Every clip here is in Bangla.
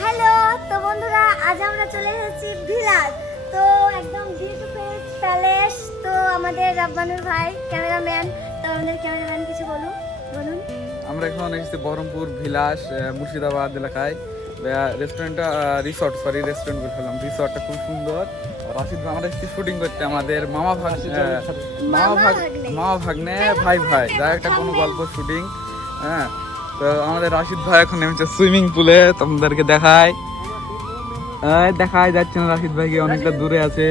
হ্যালো, তো বন্ধুরা আজ আমরা চলে এসেছি ভিলাজ। তো একদম বিউটিফুল প্যালেস। তো আমাদের রাব্বানুর ভাই ক্যামেরাম্যান, তো আমাদের ক্যামেরাম্যান কিছু বলুন। আমরা এখন এসেছি বহরমপুর ভিলাস মুর্শিদাবাদ এলাকায়। রেস্টুরেন্টটা রেস্টুরেন্ট বলে ফেললাম। রিসর্টটা খুব সুন্দর। রাশিদ ভাই আমরা এসেছি শুটিং করতে, আমাদের মামা ভাগ্নে ভাই যা একটা কোনো গল্প শুটিং। হ্যাঁ, তো আমাদের রাশিদ ভাই এখন নেমেছে সুইমিং পুলে। তোমাদেরকে দেখায় যাচ্ছে না, রাশিদ ভাইকে অনেকটা দূরে আছে।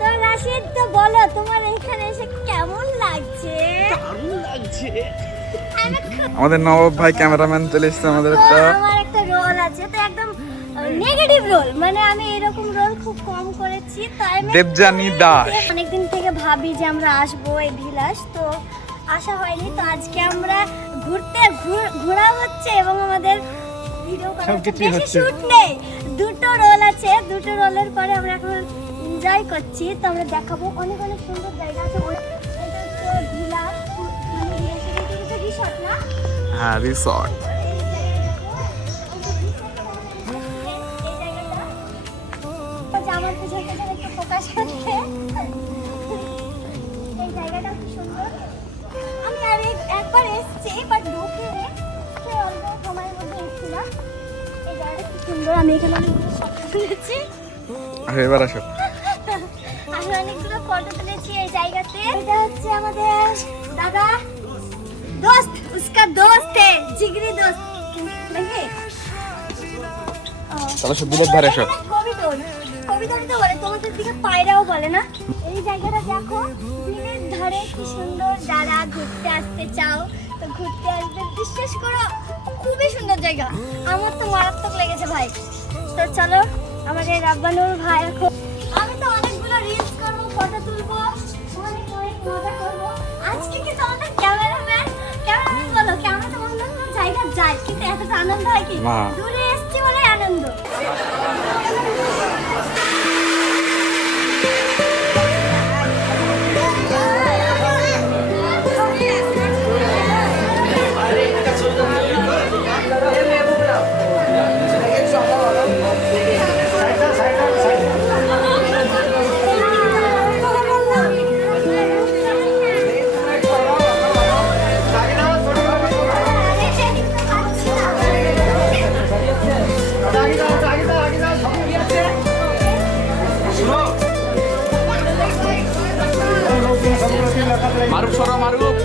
তো রাশিদ, তো বলো তোমার এখানে এসে কেমন লাগছে? দারুণ লাগছে। আমাদের নবাব ভাই ক্যামেরাম্যান চলে এসেছে। আমাদের আমার একটা রোল আছে, তো একদম নেগেটিভ রোল, মানে আমি এরকম রোল খুব কম করেছি। তাই দেবযানী দাস। অনেকদিন থেকে ভাবি যে আমরা আসবো এই ভিলাস, তো আসা হয়নি। তো আজকে আমরা ঘোরা হচ্ছে এবং আমাদের ভিডিও করা হচ্ছে। বেশি শুট নেই, দুটো রোল আছে। দুটো রোলের পরে আমরা এখন এনজয় করছি। তো আমরা দেখাবো অনেক অনেক সুন্দর জায়গা আছে। এটা হচ্ছে ভিলাস, মানে রিসর্ট না? হ্যাঁ, রিসর্ট। আমার পিছনে একটু ফোকাস করছে। এই জায়গাটা খুব সুন্দর। আমি একবার এসেছি, বাট ঢুকিনি, অল্প সময়ের মধ্যে এসেছিলাম। এই জায়গাটা খুব সুন্দর। আমি এখানে অনেকগুলো ফটো তুলেছি। এবার আসো। আমি অনেকগুলো ফটো তুলেছি এই জায়গাতে। এটা হচ্ছে আমাদের দাদা দোস্ত, উসকা দোস্ত है, जिगरी दोस्त নাকি? চলো সব দুলোর ধারে এসো। কবিতর তো বলে, তোমাদের দিকে পায়রাও বলে না? এই জায়গাটা দেখো, দিনের ধারে কি সুন্দর। যারা ঘুরতে আসতে চাও তো ঘুরতে আসবে, বিশ্বাস করো খুবই সুন্দর জায়গা। আমার তো মারাত্মক লেগেছে ভাই। তো চলো আমাদের রাব্বানুর ভাই এখন, আমি তো অনেকগুলো রিলস করবো, ফটো তুলবো, অনেক অনেক মজা করবো। আজকে কিন্তু আমাদের ক্যামেরাম্যান বলো, ক্যামেরা তো অন্য কোনো জায়গা যায়, কিন্তু এতটা আনন্দ হয় কি? না। দূরে এসছি বলে আনন্দ। মারুফ সরো, মারুফ।